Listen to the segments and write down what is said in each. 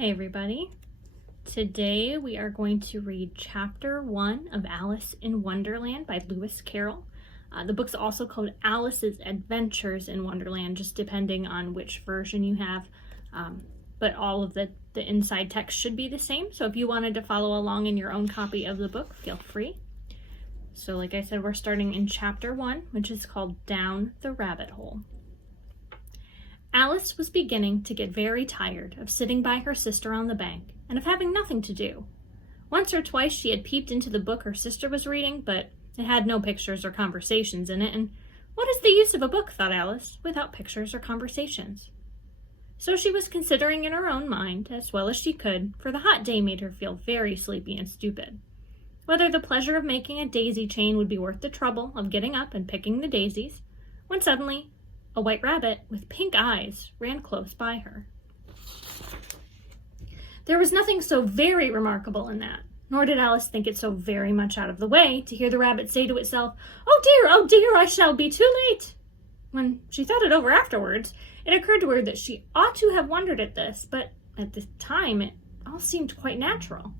Hey everybody. Today we are going to read Chapter 1 of Alice in Wonderland by Lewis Carroll. The book's also called Alice's Adventures in Wonderland, just depending on which version you have. But all of the inside text should be the same, so if you wanted to follow along in your own copy of the book, feel free. So like I said, we're starting in Chapter 1, which is called Down the Rabbit Hole. Alice was beginning to get very tired of sitting by her sister on the bank and of having nothing to do. Once or twice she had peeped into the book her sister was reading, but it had no pictures or conversations in it, and what is the use of a book, thought Alice, without pictures or conversations? So she was considering in her own mind, as well as she could, for the hot day made her feel very sleepy and stupid, whether the pleasure of making a daisy chain would be worth the trouble of getting up and picking the daisies, when suddenly a white rabbit with pink eyes ran close by her. There was nothing so very remarkable in that, nor did Alice think it so very much out of the way to hear the rabbit say to itself, oh dear, I shall be too late." When she thought it over afterwards, it occurred to her that she ought to have wondered at this, but at the time it all seemed quite natural.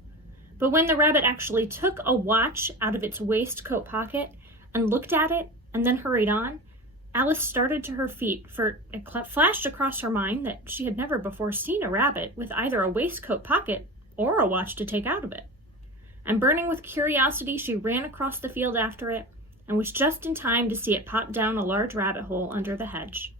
But when the rabbit actually took a watch out of its waistcoat pocket and looked at it and then hurried on, Alice started to her feet, for it flashed across her mind that she had never before seen a rabbit with either a waistcoat pocket or a watch to take out of it. And burning with curiosity, she ran across the field after it, and was just in time to see it pop down a large rabbit hole under the hedge.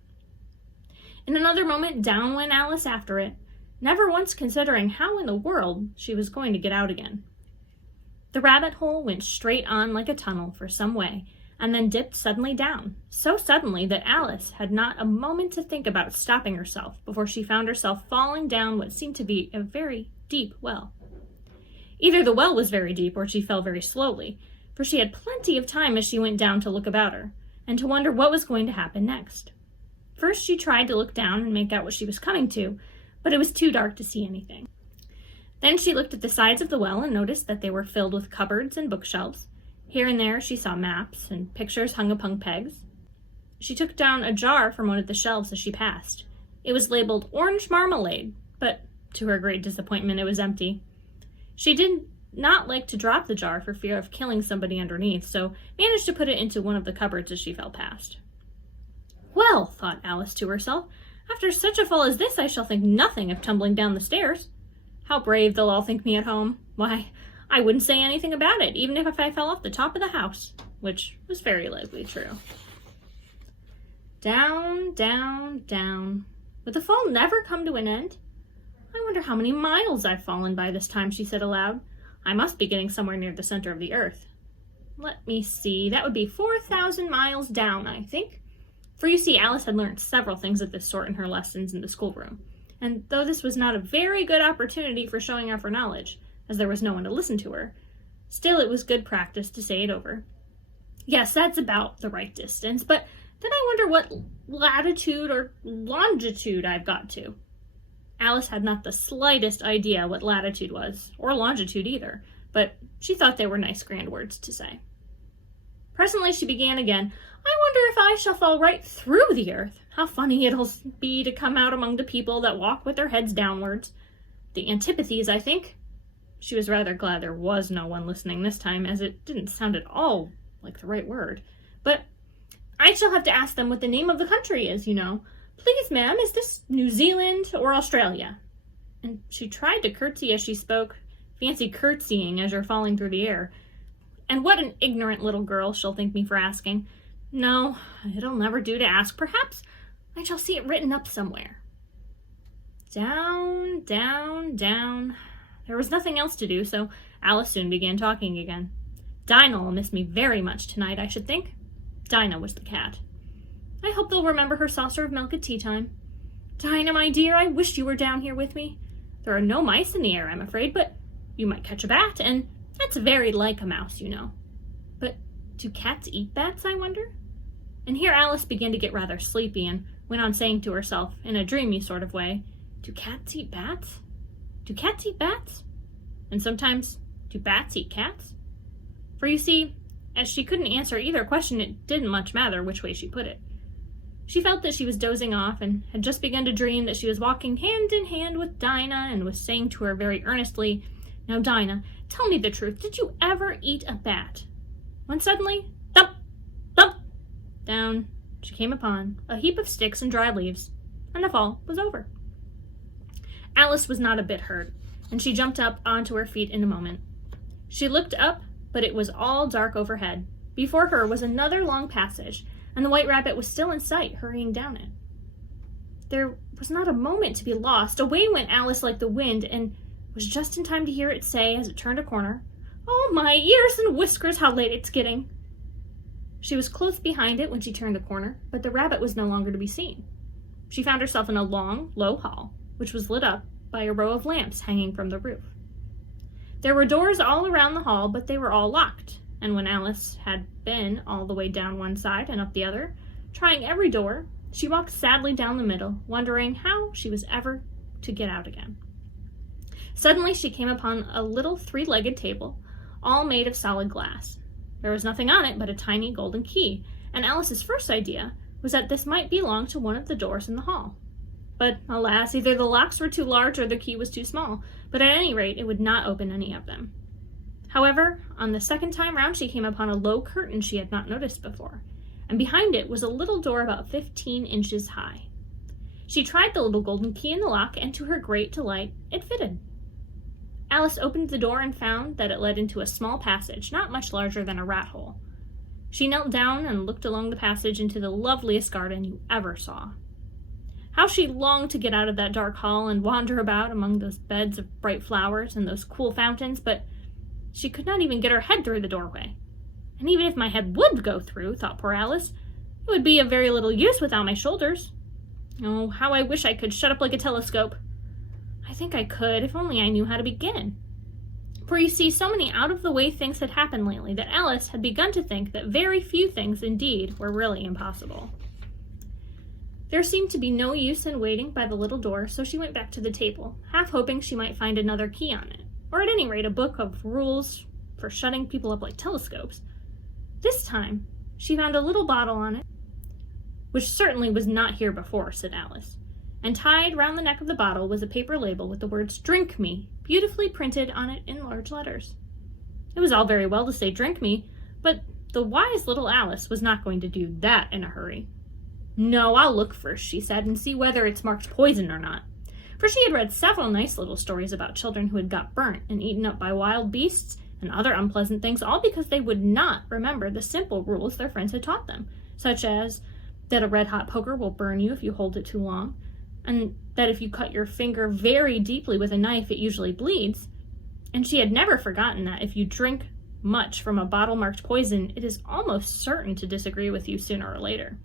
In another moment, down went Alice after it, never once considering how in the world she was going to get out again. The rabbit hole went straight on like a tunnel for some way, and then dipped suddenly down, so suddenly that Alice had not a moment to think about stopping herself before she found herself falling down what seemed to be a very deep well. Either the well was very deep or she fell very slowly, for she had plenty of time as she went down to look about her, and to wonder what was going to happen next. First she tried to look down and make out what she was coming to, but it was too dark to see anything. Then she looked at the sides of the well and noticed that they were filled with cupboards and bookshelves. Here and there she saw maps and pictures hung upon pegs. She took down a jar from one of the shelves as she passed. It was labeled orange marmalade, but to her great disappointment it was empty. She did not like to drop the jar for fear of killing somebody underneath, so managed to put it into one of the cupboards as she fell past. Well, thought Alice to herself, after such a fall as this I shall think nothing of tumbling down the stairs. How brave they'll all think me at home. Why, I wouldn't say anything about it, even if I fell off the top of the house, which was very likely true. Down, down, down. Would the fall never come to an end? I wonder how many miles I've fallen by this time, she said aloud. I must be getting somewhere near the center of the earth. Let me see, that would be 4,000 miles down, I think. For you see, Alice had learned several things of this sort in her lessons in the schoolroom, and though this was not a very good opportunity for showing off her knowledge, as there was no one to listen to her, still it was good practice to say it over. Yes, that's about the right distance, but then I wonder what latitude or longitude I've got to. Alice had not the slightest idea what latitude was, or longitude either, but she thought they were nice grand words to say. Presently she began again, I wonder if I shall fall right through the earth. How funny it'll be to come out among the people that walk with their heads downwards. The antipathies, I think. She was rather glad there was no one listening this time, as it didn't sound at all like the right word. But I shall have to ask them what the name of the country is, you know. Please, ma'am, is this New Zealand or Australia? And she tried to curtsy as she spoke. Fancy curtsying as you're falling through the air. And what an ignorant little girl she'll think me for asking. No, it'll never do to ask. Perhaps I shall see it written up somewhere. Down, down, down. There was nothing else to do, so Alice soon began talking again. Dinah will miss me very much tonight, I should think. Dinah was the cat. I hope they'll remember her saucer of milk at tea time. Dinah, my dear, I wish you were down here with me. There are no mice in the air, I'm afraid, but you might catch a bat, and that's very like a mouse, you know. But do cats eat bats, I wonder? And here Alice began to get rather sleepy and went on saying to herself, in a dreamy sort of way, do cats eat bats? Do cats eat bats? And sometimes, do bats eat cats? For you see, as she couldn't answer either question, it didn't much matter which way she put it. She felt that she was dozing off and had just begun to dream that she was walking hand in hand with Dinah and was saying to her very earnestly, "Now, Dinah, tell me the truth. Did you ever eat a bat?" When suddenly, thump, thump, down she came upon a heap of sticks and dry leaves, and the fall was over. Alice was not a bit hurt, and she jumped up onto her feet in a moment. She looked up, but it was all dark overhead. Before her was another long passage, and the White Rabbit was still in sight, hurrying down it. There was not a moment to be lost. Away went Alice like the wind, and was just in time to hear it say, as it turned a corner, "Oh, my ears and whiskers, how late it's getting!" She was close behind it when she turned the corner, but the rabbit was no longer to be seen. She found herself in a long, low hall, which was lit up by a row of lamps hanging from the roof. There were doors all around the hall, but they were all locked, and when Alice had been all the way down one side and up the other, trying every door, she walked sadly down the middle, wondering how she was ever to get out again. Suddenly she came upon a little three-legged table, all made of solid glass. There was nothing on it but a tiny golden key, and Alice's first idea was that this might belong to one of the doors in the hall. But, alas, either the locks were too large or the key was too small, but at any rate it would not open any of them. However, on the second time round she came upon a low curtain she had not noticed before, and behind it was a little door about 15 inches high. She tried the little golden key in the lock, and to her great delight, it fitted. Alice opened the door and found that it led into a small passage, not much larger than a rat hole. She knelt down and looked along the passage into the loveliest garden you ever saw. How she longed to get out of that dark hall and wander about among those beds of bright flowers and those cool fountains, but she could not even get her head through the doorway. And even if my head would go through, thought poor Alice, it would be of very little use without my shoulders. Oh, how I wish I could shut up like a telescope. I think I could, if only I knew how to begin. For you see, so many out-of-the-way things had happened lately that Alice had begun to think that very few things indeed were really impossible. There seemed to be no use in waiting by the little door, so she went back to the table, half hoping she might find another key on it, or at any rate a book of rules for shutting people up like telescopes. This time, she found a little bottle on it, which certainly was not here before, said Alice, and tied round the neck of the bottle was a paper label with the words "Drink Me" beautifully printed on it in large letters. It was all very well to say "Drink me," but the wise little Alice was not going to do that in a hurry. "No, I'll look first," she said, "and see whether it's marked poison or not." For she had read several nice little stories about children who had got burnt and eaten up by wild beasts and other unpleasant things, all because they would not remember the simple rules their friends had taught them, such as that a red-hot poker will burn you if you hold it too long, and that if you cut your finger very deeply with a knife, it usually bleeds. And she had never forgotten that if you drink much from a bottle marked poison, it is almost certain to disagree with you sooner or later.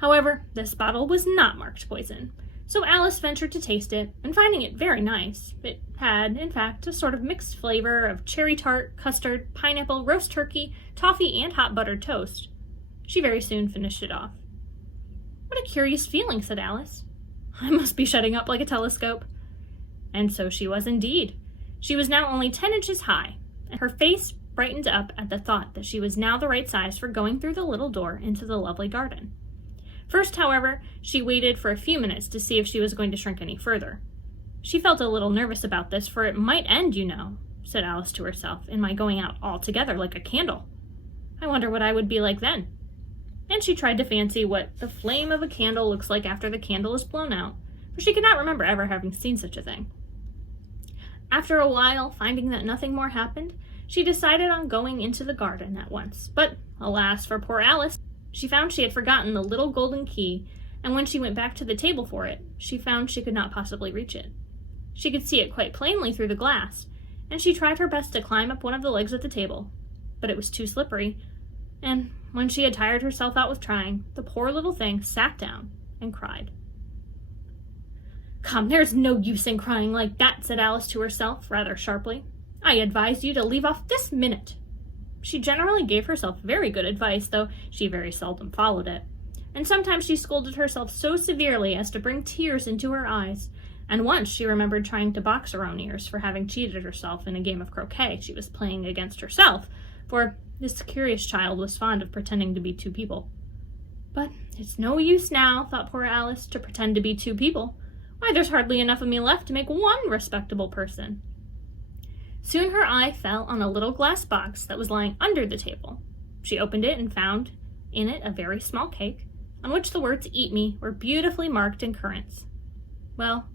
However, this bottle was not marked poison, so Alice ventured to taste it, and finding it very nice, it had, in fact, a sort of mixed flavor of cherry tart, custard, pineapple, roast turkey, toffee, and hot buttered toast. She very soon finished it off. "What a curious feeling," said Alice. "I must be shutting up like a telescope." And so she was indeed. She was now only 10 inches high, and her face brightened up at the thought that she was now the right size for going through the little door into the lovely garden. First, however, she waited for a few minutes to see if she was going to shrink any further. She felt a little nervous about this, for it might end, you know, said Alice to herself, in my going out altogether like a candle. I wonder what I would be like then. And she tried to fancy what the flame of a candle looks like after the candle is blown out, for she could not remember ever having seen such a thing. After a while, finding that nothing more happened, she decided on going into the garden at once. But, alas for poor Alice, she found she had forgotten the little golden key, and when she went back to the table for it, she found she could not possibly reach it. She could see it quite plainly through the glass, and she tried her best to climb up one of the legs of the table, but it was too slippery, and when she had tired herself out with trying, the poor little thing sat down and cried. "Come, there's no use in crying like that," said Alice to herself, rather sharply. "I advise you to leave off this minute." She generally gave herself very good advice, though she very seldom followed it, and sometimes she scolded herself so severely as to bring tears into her eyes, and once she remembered trying to box her own ears for having cheated herself in a game of croquet she was playing against herself, for this curious child was fond of pretending to be two people. But It's no use now, thought poor Alice, to pretend to be two people. Why, there's hardly enough of me left to make one respectable person. Soon her eye fell on a little glass box that was lying under the table. She opened it and found in it a very small cake, on which the words "Eat me" were beautifully marked in currants. Well,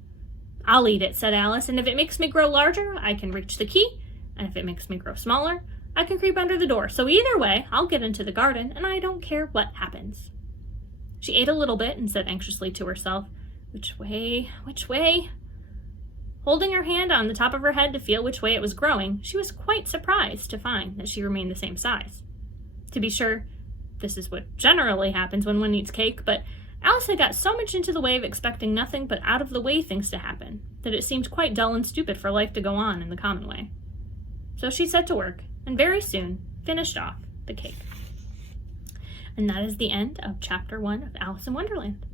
I'll eat it, said Alice, and if it makes me grow larger, I can reach the key, and if it makes me grow smaller, I can creep under the door. So either way, I'll get into the garden, and I don't care what happens. She ate a little bit and said anxiously to herself, "Which way? Which way?" Holding her hand on the top of her head to feel which way it was growing, she was quite surprised to find that she remained the same size. To be sure, this is what generally happens when one eats cake, but Alice had got so much into the way of expecting nothing but out-of-the-way things to happen that it seemed quite dull and stupid for life to go on in the common way. So she set to work, and very soon finished off the cake. And that is the end of Chapter 1 of Alice in Wonderland.